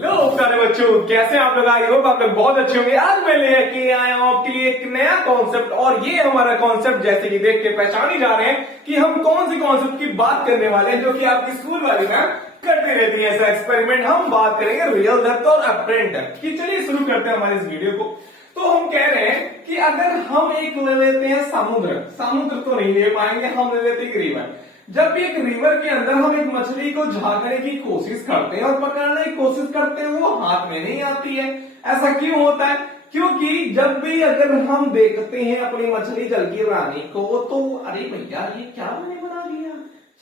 Hello प्यारे बच्चों, कैसे हैं आप लोग? आई होप आप लोग बहुत अच्छे होंगे। आज मैं लेके आया हूं आपके लिए एक नया कॉन्सेप्ट, और ये हमारा कॉन्सेप्ट जैसे कि देख के पहचान ही जा रहे हैं कि हम कौन सी कॉन्सेप्ट की बात करने वाले हैं, जो कि आपकी स्कूल वाली ना करते रहती है ऐसा एक्सपेरिमेंट। हम बात करेंगे रियल डेप्थ और अप्रेंट डेप्थ की। चलिए शुरू करते हैं हमारे इस वीडियो को। तो हम कह रहे हैं कि अगर हम एक ले लेते हैं समुद्र तो नहीं ले पाएंगे, हम ले लेते हैं एक रिवर। जब भी एक रिवर के अंदर हम एक मछली को झांकने की कोशिश करते हैं और पकड़ने की कोशिश करते हैं, वो हाथ में नहीं आती है। ऐसा क्यों होता है? क्योंकि जब भी अगर हम देखते हैं अपनी मछली जल की रानी को, तो अरे भैया ये क्या मैंने बना लिया,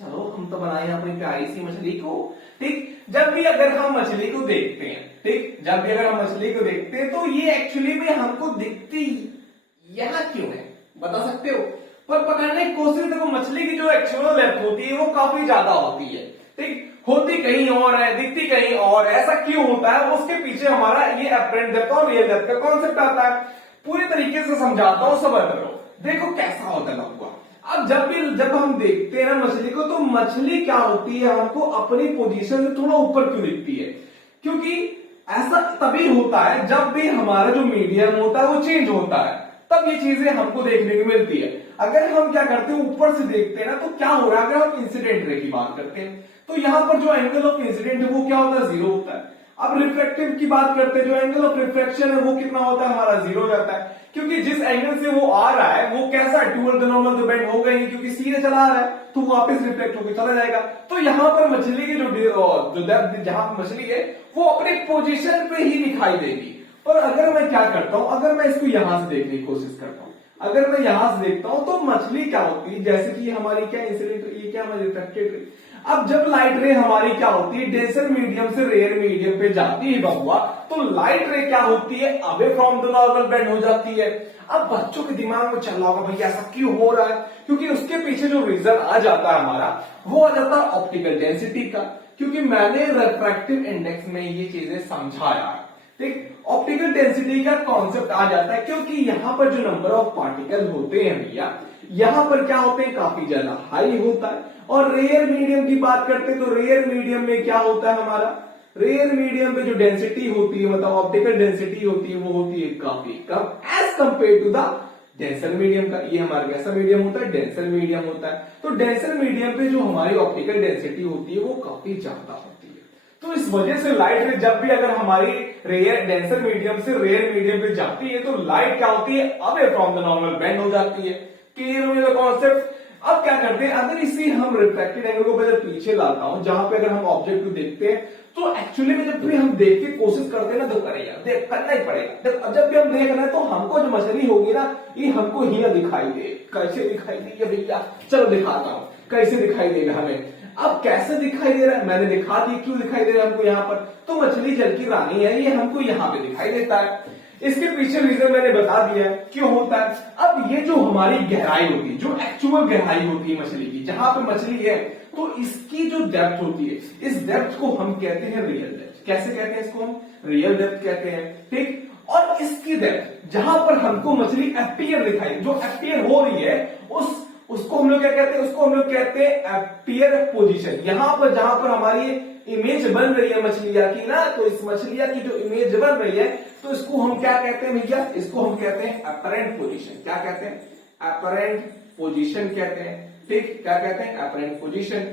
चलो हम तो बनाए अपनी प्यारी सी मछली को। ठीक, जब भी अगर हम मछली को देखते हैं, ठीक, जब भी अगर हम मछली को देखते हैं तो ये एक्चुअली में हमको दिखती यहाँ क्यों है, बता सकते हो? पर पकड़ने की कोशिश, देखो मछली की जो एक्चुअल डेप्थ होती है वो काफी ज्यादा होती है, ठीक, होती कहीं और है, दिखती कहीं और है। ऐसा क्यों होता है? उसके पीछे हमारा ये अप्रेंट डेप्थ और रियल डेप्थ का कॉन्सेप्ट आता है। पूरी तरीके से समझाता हूं, समझ लो। देखो कैसा होता है हुआ। अब जब हम देखते हैं ना मछली को, तो मछली क्या होती है, हमको अपनी पोजीशन से थोड़ा ऊपर क्यों दिखती है? क्योंकि ऐसा तभी होता है जब भी हमारा जो मीडियम होता है वो चेंज होता है, तब ये चीजें हमको देखने को मिलती है। अगर हम क्या करते हैं, ऊपर से देखते हैं ना, तो क्या हो रहा है? अगर हम इंसिडेंट रे की बात करते हैं तो यहां पर जो एंगल ऑफ इंसिडेंट है वो क्या होता है? 0 होता है। अब रिफ्लेक्टिव की बात करते हैं, जो एंगल ऑफ रिफ्लेक्शन है वो कितना होता है? हमारा 0 हो जाता है। क्योंकि जिस एंगल से वो आ रहा है वो कैसा है? टूवर्ड द नॉर्मल, तो बेंड हो गई, क्योंकि सीधे चला आ रहा है तो वापस रिफ्लेक्ट होकर चला जाएगा। तो यहां पर मछली की जो डेप्थ, जहां मछली है वो अपनी पोजीशन पे ही दिखाई देगी। पर अगर मैं क्या करता हूं, अगर मैं इसको यहां से देखने की कोशिश करता हूं, अगर मैं यहां से देखता हूं तो मछली क्या होती है, जैसे कि हमारी क्या इंसिडेंट, ये क्या हमारी रिफ्लेक्टेड रे। अब जब लाइट रे हमारी क्या होती है, डेंसर मीडियम से रेयर मीडियम पे जाती है बबुआ, तो लाइट रे क्या होती है? Away from the normal bend हो जाती है। अब बच्चों के दिमाग में चल रहा होगा भैया ऐसा क्यों हो रहा है? क्योंकि उसके पीछे जो रीजन आ जाता है हमारा, वो आ जाता है ऑप्टिकल डेंसिटी का। क्योंकि मैंने रिफ्रैक्टिव इंडेक्स में ये चीजें समझाया है, ठीक, ऑप्टिकल डेंसिटी का कॉन्सेप्ट आ जाता है। क्योंकि यहां पर जो नंबर ऑफ पार्टिकल होते हैं भैया, यहां पर क्या होते हैं? काफी ज्यादा हाई होता है। और रेयर मीडियम की बात करते हैं तो रेयर मीडियम में क्या होता है हमारा? रेयर मीडियम में जो डेंसिटी होती है, मतलब ऑप्टिकल डेंसिटी होती है, वो होती है काफी कम as compare to the denser medium का। ये हमारा कैसा मीडियम होता है? डेंसर मीडियम होता है। तो डेंसर मीडियम पे जो हमारी ऑप्टिकल डेंसिटी होती है वो काफी ज्यादा होती है। तो इस वजह से लाइट रे जब भी अगर हमारी रेयर डेंसर मीडियम से रेयर मीडियम पे जाती है, तो लाइट क्या होती है? Away from the normal bend हो जाती है। क्लियर हो गया कॉन्सेप्ट? अब क्या करते हैं, अगर इसी हम रिफ्लेक्टेड एंगल को मैं पीछे लाता हूं, जहां पे अगर हम ऑब्जेक्ट को देखते हैं, तो एक्चुअली में जब भी हम देख के कोशिश करते हैं ना, तो करेगा, देख करना ही पड़ेगा। जब भी हम देख रहे हैं तो हमको जो मछली होगी ना, ये हमको ही ना दिखाई दे। कैसे दिखाई देगी भैया? चलो दिखाता हूं कैसे दिखाई देगा हमें। अब कैसे दिखाई दे रहा है मैंने दिखा दी। क्यों दिखाई दे रहा है हमको यहाँ पर? तो मछली जल की रानी है, ये हमको यहाँ पे दिखाई देता है। इसके पीछे रीजन मैंने बता दिया है क्यों होता है। अब ये जो हमारी गहराई होती है, जो एक्चुअल गहराई होती है मछली की, जहां पे मछली है, तो इसकी जो डेप्थ होती है, इस डेप्थ को हम कहते हैं रियल डेप्थ। कैसे कहते हैं इसको? हम रियल डेप्थ कहते हैं, ठीक। और इसकी डेप्थ जहां पर हमको मछली अपीयर दिखाई, जो अपीयर हो रही है, उसको हम लोग क्या कहते हैं? उसको हम लोग कहते हैं अपीयर पोजीशन। यहां पर जहां पर हमारी इमेज बन रही है मछलियां की ना, तो इस मछलियां की जो इमेज बन रही है, तो इसको हम क्या कहते हैं भैया? इसको हम कहते हैं अपरेंट पोजीशन। क्या कहते हैं? अपरेंट पोजीशन कहते हैं, ठीक। क्या कहते हैं? Apparent position.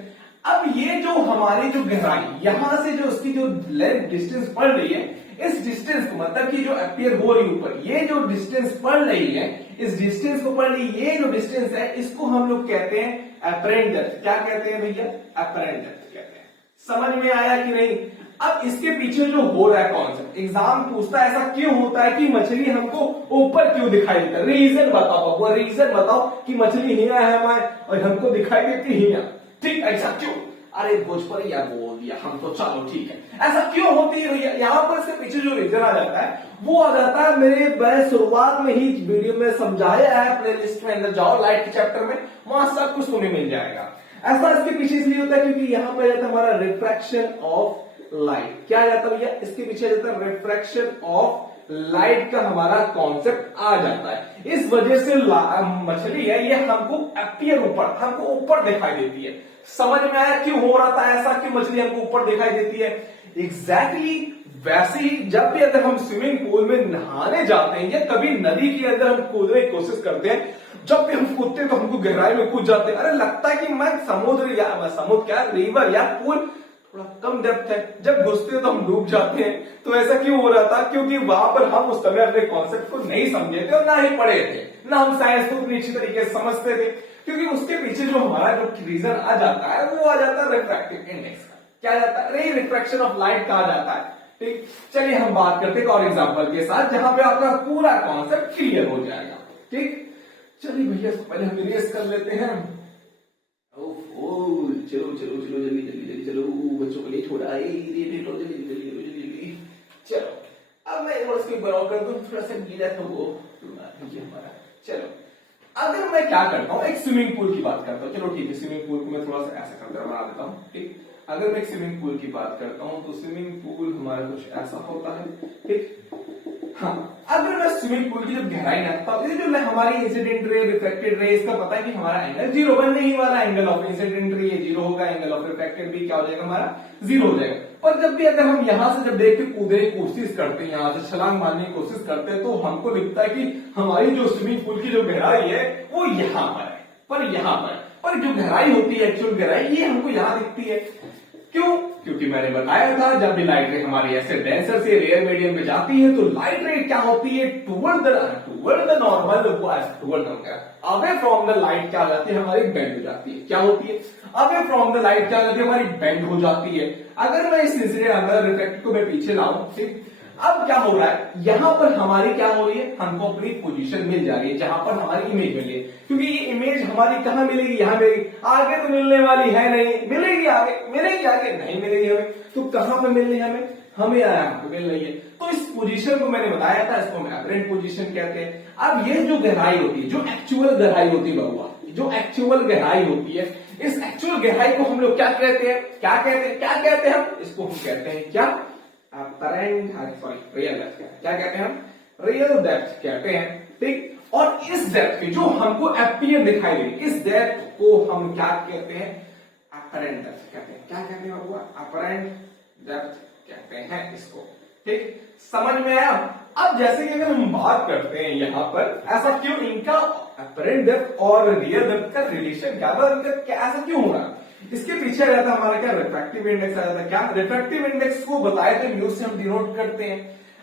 अब ये जो हमारी जो गहराई, यहां से जो उसकी जो लेंथ डिस्टेंस पड़ रही है, इस डिस्टेंस को, मतलब कि जो अपीयर हो रही ऊपर, ये जो डिस्टेंस पड़ रही है, इस डिस्टेंस को पड़ रही, ये जो डिस्टेंस है, इसको हम लोग कहते हैं अपरेंट डेप्थ। क्या कहते हैं भैया? अपरेंट डेप्थ कहते हैं। समझ में आया कि नहीं? अब इसके पीछे जो हो रहा है कॉन्सेप्ट, एग्जाम पूछता है ऐसा क्यों होता है कि मछली हमको ऊपर क्यों दिखाई देता है? रीजन बताओ, वो रीजन बताओ कि मछली हिया है हमारे और हमको दिखाई देती हिया, ठीक, ऐसा क्यों? अरे भोजपुरी यार बोल दिया हम तो, चलो ठीक है। ऐसा क्यों होती है भैया? यहां पर इसके पीछे जो रीजन आ जाता है वो आ जाता है, मैंने शुरुआत में ही वीडियो में समझाया है। प्ले लिस्ट में अंदर जाओ, लाइट के चैप्टर में, वहां सब कुछ तुम्हें मिल जाएगा। ऐसा इसके पीछे इसलिए होता है क्योंकि यहां पर जाता है हमारा रिफ्रैक्शन ऑफ लाइट। क्या आ जाता है भैया? इसके पीछे जाता है रिफ्रैक्शन ऑफ लाइट का हमारा कॉन्सेप्ट आ जाता है। इस वजह से मछली है ये हमको अपीयर ऊपर, हमको ऊपर दिखाई देती है। समझ में आया क्यों हो रहा था ऐसा कि मछली हमको ऊपर दिखाई देती है? एग्जैक्टली वैसे ही जब भी अगर हम स्विमिंग पूल में नहाने जाते हैं या कभी नदी के अंदर हम कूदने की कोशिश करते हैं, जब भी हम कूदते हैं तो हमको गहराई में कूद जाते हैं, अरे लगता है कि मैं समुद्र क्या रिवर या पूल थोड़ा कम डेप्थ है, जब घुसते हैं तो हम डूब जाते हैं। तो ऐसा क्यों हो रहा था? क्योंकि वहां पर हम उस समय अपने कॉन्सेप्ट को नहीं समझे थे और ना ही पढ़े थे, ना हम साइंस को उतनी अच्छी तरीके से समझते थे। क्योंकि उसके पीछे जो हमारा जो रीजन आ जाता है वो आ जाता है रिफ्रैक्टिव इंडेक्स का। क्या जाता है? रे रिफ्रैक्शन ऑफ लाइट कहा जाता है। ठीक, चलिए हम बात करते हैं और एग्जांपल के साथ जहां पे आपका पूरा कॉन्सेप्ट क्लियर हो जाएगा। ठीक, चलिए भैया पहले हम इरेज कर लेते हैं। चलो चलो चलो जल्दी जल्दी जल्दी चलो, बच्चों को नहीं छोड़ा, जल्दी जल्दी चलो। अब मैं इसको बनाओ कर दूं, थोड़ा सा गीला था वो हमारा। चलो अगर मैं क्या करता हूँ, एक स्विमिंग पूल की बात करता हूँ। चलो ठीक है, स्विमिंग पूल को मैं थोड़ा सा ऐसा करके बना देता हूँ। ठीक, अगर मैं एक स्विमिंग पूल की बात करता हूँ तो स्विमिंग पूल हमारा कुछ ऐसा होता है। ठीक, हाँ, अगर मैं स्विमिंग पूल की जब गहराई नापता हूँ, जो हमारी इंसिडेंट रे रिफ्लेक्टेड रे, इसका पता है कि हमारा एंगल जीरो बनने ही वाला, एंगल ऑफ इंसिडेंट रे ये जीरो होगा, एंगल ऑफ रिफ्लेक्टेड भी क्या हो जाएगा हमारा जीरो हो जाएगा। पर जब भी अगर हम यहाँ से जब देख के कूदने की कोशिश करते हैं, यहाँ से छलांग मारने की कोशिश करते हैं, तो हमको दिखता है कि हमारी जो स्विमिंग पूल की जो गहराई है वो यहाँ पर है, पर यहाँ पर जो गहराई होती है एक्चुअल गहराई ये हमको यहाँ दिखती है। क्यों? क्योंकि मैंने बताया था जब भी लाइट रे हमारी ऐसे डेंसर से रेयर मीडियम में जाती है तो लाइट रे क्या होती है, toward the normal, away from the light क्या हो जाती है हमारी, बेंड हो जाती है। क्या होती है? अवे फ्रॉम द लाइट क्या हो जाती है हमारी, बेंड हो जाती है। अगर मैं इस इंसिडेंट अंदर रिफ्लेक्ट को मैं पीछे लाऊं, ठीक, अब क्या हो रहा है, यहां पर हमारी क्या हो रही है, हमको अपनी पोजीशन मिल जा रही है जहां पर हमारी इमेज मिली है। क्योंकि ये इमेज हमारी कहां मिलेगी, यहां मिलेगी, आगे तो मिलने वाली है नहीं, मिलेगी आगे, मिलेगी आगे नहीं मिलेगी हमें, तो कहां पर मिलनी है हमें यहां पर मिल रही है। तो इस पोजीशन को मैंने बताया था, इसको हम एपरेंट पोजीशन कहते हैं। अब ये जो गहराई होती है, जो एक्चुअल गहराई होती है बबुआ, जो एक्चुअल गहराई होती है, इस एक्चुअल गहराई को हम लोग क्या कहते हैं, क्या कहते हैं हम इसको, हम कहते हैं क्या, रियल डेप्थ। क्या कहते हैं हम? रियल डेप्थ कहते हैं। ठीक, और इस डेप्थ की जो हमको एपीयर दिखाई दे, इस डेप्थ को हम क्या कहते हैं, अपरेंट डेप्थ कहते हैं। क्या कहते हैं बाबू? अपरेंट डेप्थ कहते हैं इसको। ठीक, समझ में आया? अब जैसे कि अगर हम बात करते हैं यहां पर, ऐसा क्यों, इनका अपरेंट डेप्थ और रियल डेप्थ का रिलेशन क्या ऐसा क्यों हो रहा है? इसके पीछे रहता है हमारा क्या, रिफ्रैक्टिव इंडेक्स आ जाता है। क्या रिफ्रैक्टिव इंडेक्स को बताए थे म्यू से हम डिनोट करते हैं।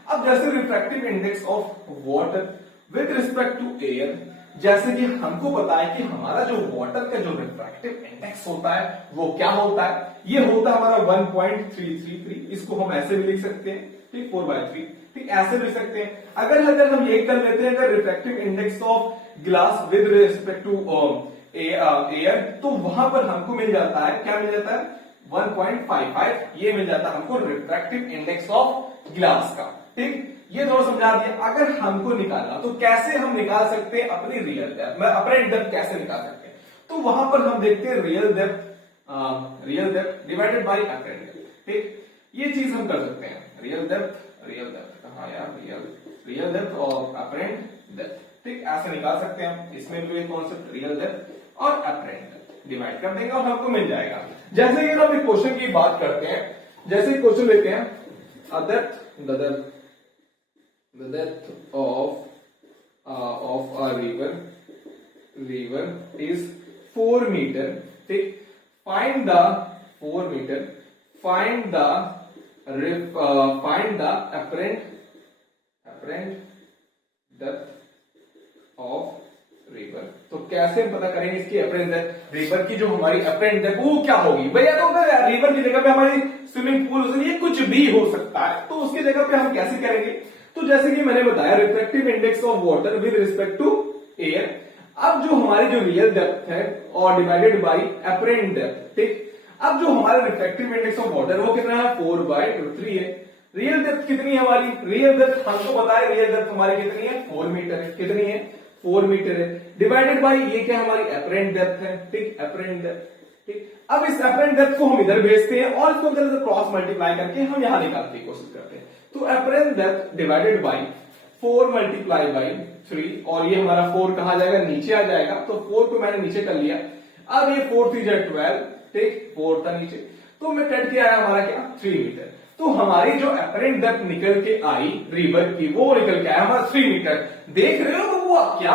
अब जैसे refractive index of water with respect to air, जैसे कि हमको पता है कि हमारा जो वाटर का जो रिफ्रैक्टिव इंडेक्स होता है वो क्या होता है, ये होता है हमारा 1.333। इसको हम ऐसे भी लिख सकते हैं, ठीक, 4/3। ठीक, ऐसे लिख सकते हैं। अगर हम ये कर लेते हैं, अगर refractive index of glass with respect to air, तो वहां पर हमको मिल जाता है, क्या मिल जाता है, 1.55। ये मिल जाता है हमको रिफ्रैक्टिव इंडेक्स ऑफ ग्लास का। ठीक, ये दोनों समझा दिया। अगर हमको निकालना तो कैसे हम निकाल सकते हैं अपनी रियल डेप्थ, मैं अपरेंट डेप्थ कैसे निकाल सकते हैं, तो वहां पर हम देखते हैं real depth divided by apparent depth. ठीक, ये चीज हम कर सकते हैं, रियल डेप्थ कहां यार, रियल डेप्थ और अपरेंट डेप्थ। ठीक, ऐसे निकाल सकते हैं हम। इसमें भी कॉन्सेप्ट रियल डेप्थ और अपरेंट डेप्थ डिवाइड कर देंगे और हमको मिल जाएगा। जैसे कि हम एक क्वेश्चन की बात करते हैं, जैसे क्वेश्चन लेते हैं, the depth of a river is 4 meter. ठीक, find the 4 meter, find the apparent depth of river. तो कैसे पता करेंगे इसकी अपरेंट डेप्थ, रिवर की जो हमारी अपरेंट डेप्थ वो क्या होगी भैया? तो रिवर की जगह पे हमारी स्विमिंग पूल हो सकती है, कुछ भी हो सकता है, तो उसकी जगह पे हम कैसे करेंगे? तो जैसे कि मैंने बताया refractive index of water with respect to air. अब जो हमारी जो रियल डेप्थ है और डिवाइडेड बाई अपरेंट डेप्थ। ठीक, अब जो हमारा रिफ्रैक्टिव इंडेक्स ऑफ वाटर वो कितना है, 4/3 है। रियल डेप्थ कितनी है हमारी? रियल डेप्थ हमको पता है, रियल डेप्थ हमारी कितनी है, 4 मीटर है। कितनी है? 4 मीटर है। डिवाइडेड बाई ये क्या हमारी अपरेंट डेप्थ है। ठीक, अपरेंट डेप्थ। ठीक, अब इस अपरेंट डेप्थ को हम इधर भेजते हैं और इसको क्रॉस मल्टीप्लाई करके हम यहां निकालने की कोशिश करते हैं। तो apparent depth divided by 4 multiply by 3, और ये हमारा 4 कहा जाएगा, नीचे आ जाएगा। तो 4 को मैंने नीचे कर लिया। अब ये 4 3 12, ठीक, 4 था नीचे, तो मैं कट के आया हमारा क्या, 3 मीटर। तो हमारी जो अपरेंट डेप्थ निकल के आई रिवर की, वो निकल के आया हमारा 3 मीटर। देख रहे हो वो क्या,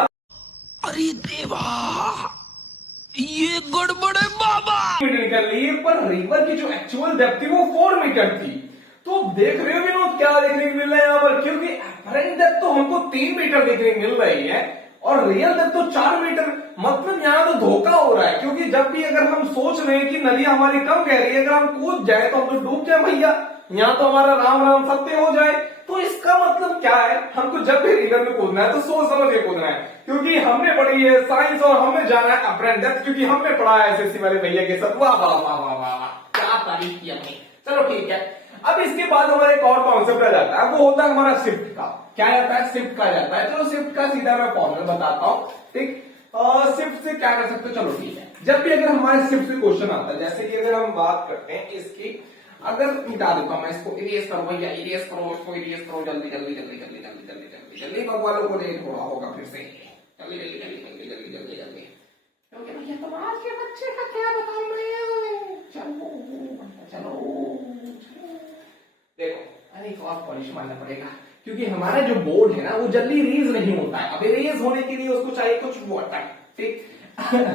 अरे देवा, ये गड़बड़ है बाबा। मीटर निकल रही है, पर रिवर की जो एक्चुअल डेप्थ थी वो 4 मीटर थी। तो देख रहे हो विनोद क्या देखने को मिल रहा है यहाँ पर, क्योंकि अपरेंट डेप्थ तो हमको 3 मीटर देखने को मिल रही है और रियल डेप्थ तो 4 मीटर। मतलब यहाँ तो धोखा हो रहा है, क्योंकि जब भी अगर हम सोच रहे हैं कि नदी हमारी कम कह रही है, अगर हम कूद जाए तो हम तो डूब जाए भैया, यहाँ तो हमारा राम राम सत्य हो जाए। तो इसका मतलब क्या है, हमको जब भी रिवर में कूदना है तो सोच समझ के कूदना है, क्योंकि हमने पढ़ी है साइंस और हमें जाना है अपरेंट डेप्थ, क्योंकि हमने पढ़ा है एसएससी वाले भैया के साथ। वाह वाह वाह वाह वाह वाह, क्या तारीफ की हमने। चलो ठीक है, अब इसके बाद हमारा एक और कॉन्सेप्ट आ जाता है, वो होता है हमारा शिफ्ट का। क्या जाता है, शिफ्ट का जाता है। चलो शिफ्ट का सीधा मैं फॉर्मूला बताता हूँ, ठीक। शिफ्ट से क्या कर सकते हो, चलो ठीक है। जब भी अगर हमारे शिफ्ट से क्वेश्चन आता है, जैसे कि अगर हम बात करते हैं इसकी, अगर मिटा देता हूं मैं इसको, इरेज करो भैया, इरेज करो, इसको इरेज करो, जल्दी जल्दी जल्दी जल्दी जल्दी जल्दी जल्दी जल्दी, भगवानों को लेट हो रहा होगा फिर से, जल्दी जल्दी जल्दी जल्दी जल्दी जल्दी जल्दी, क्योंकि भैया तुम आज के बच्चे का क्या बताऊं मैं। चलो चलो देखो, अरे एक और पॉलिश मारना पड़ेगा, क्योंकि हमारा जो बोर्ड है ना वो जल्दी रेज नहीं होता है। अब रेज होने के लिए उसको चाहिए कुछ वाटर, ठीक।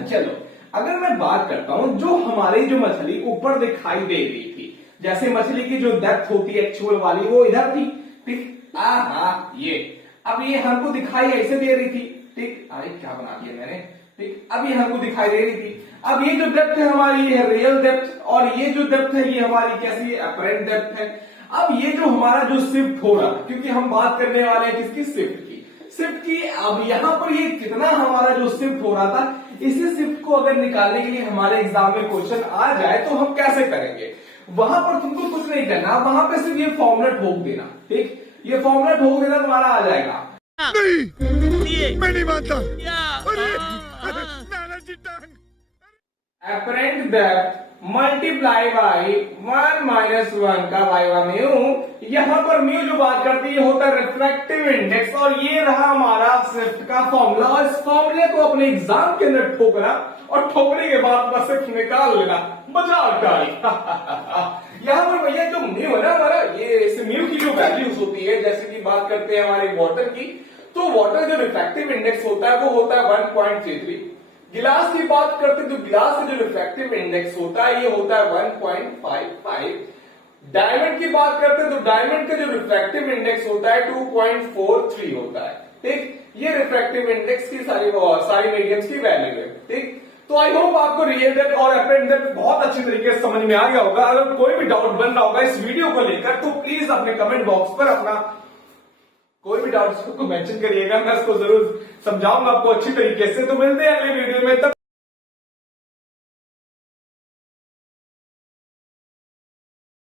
चलो अगर मैं बात करता हूं, जो हमारी जो मछली ऊपर दिखाई दे रही थी, जैसे मछली की जो डेप्थ होती है एक्चुअल वाली वो इधर थी, ठीक। ये अब ये हमको दिखाई ऐसे दे रही थी, ठीक। अरे क्या बना दिया मैंने, ठीक। अब ये हमको दिखाई दे रही थी। अब ये जो डेप्थ है हमारी, ये है रियल डेप्थ, और ये जो डेप्थ है ये हमारी कैसी है, अपरेंट डेप्थ है। अब ये जो हमारा जो शिफ्ट हो रहा है, क्योंकि हम बात करने वाले हैं किसकी, शिफ्ट की। अब यहाँ पर ये कितना हमारा जो शिफ्ट हो रहा था, इसी शिफ्ट को अगर निकालने के लिए हमारे एग्जाम में क्वेश्चन आ जाए तो हम कैसे करेंगे। वहां पर तुमको कुछ नहीं करना, वहां पे सिर्फ ये फॉर्मूला ठोक देना, ठीक। ये फॉर्मूला ठोक देना, तुम्हारा आ जाएगा। नहीं, मैं नहीं मानता। Apparent depth multiply by 1 minus 1 का बाई म्यू। यहां पर म्यू जो बात करती है होता है रिफ्रैक्टिव इंडेक्स, और ये रहा हमारा शिफ्ट का फॉर्मूला। और इस फॉर्मूले को अपने एग्जाम के अंदर ठोकना, और ठोकने के बाद अपना शिफ्ट निकाल लेना, मजा आता है। यहाँ पर भैया जो म्यू है ना हमारा, ये इस म्यू की जो वैल्यूज होती है, जैसे कि बात करते हैं हमारे वाटर की, तो वाटर जो रिफ्रैक्टिव इंडेक्स होता है वो होता है 1.33। गिलास की बात करते तो गिलास का जो रिफ्रैक्टिव इंडेक्स होता है ये होता है 1.55। डायमंड की बात करते तो डायमंड का जो रिफ्रैक्टिव इंडेक्स होता है 2.43 होता है, ठीक। ये रिफ्रैक्टिव इंडेक्स की सारी मीडियम्स की वैल्यू है, ठीक। तो आई होप आपको रियल डेप्थ और अपरेंट डेप्थ बहुत अच्छी तरीके से समझ में आ गया होगा। अगर कोई भी डाउट बन रहा होगा इस वीडियो को लेकर, तो प्लीज अपने कमेंट बॉक्स पर अपना कोई भी डाउट को मेंशन करिएगा, मैं उसको जरूर समझाऊंगा आपको अच्छी तरीके से। तो मिलते हैं अगले वीडियो में, तब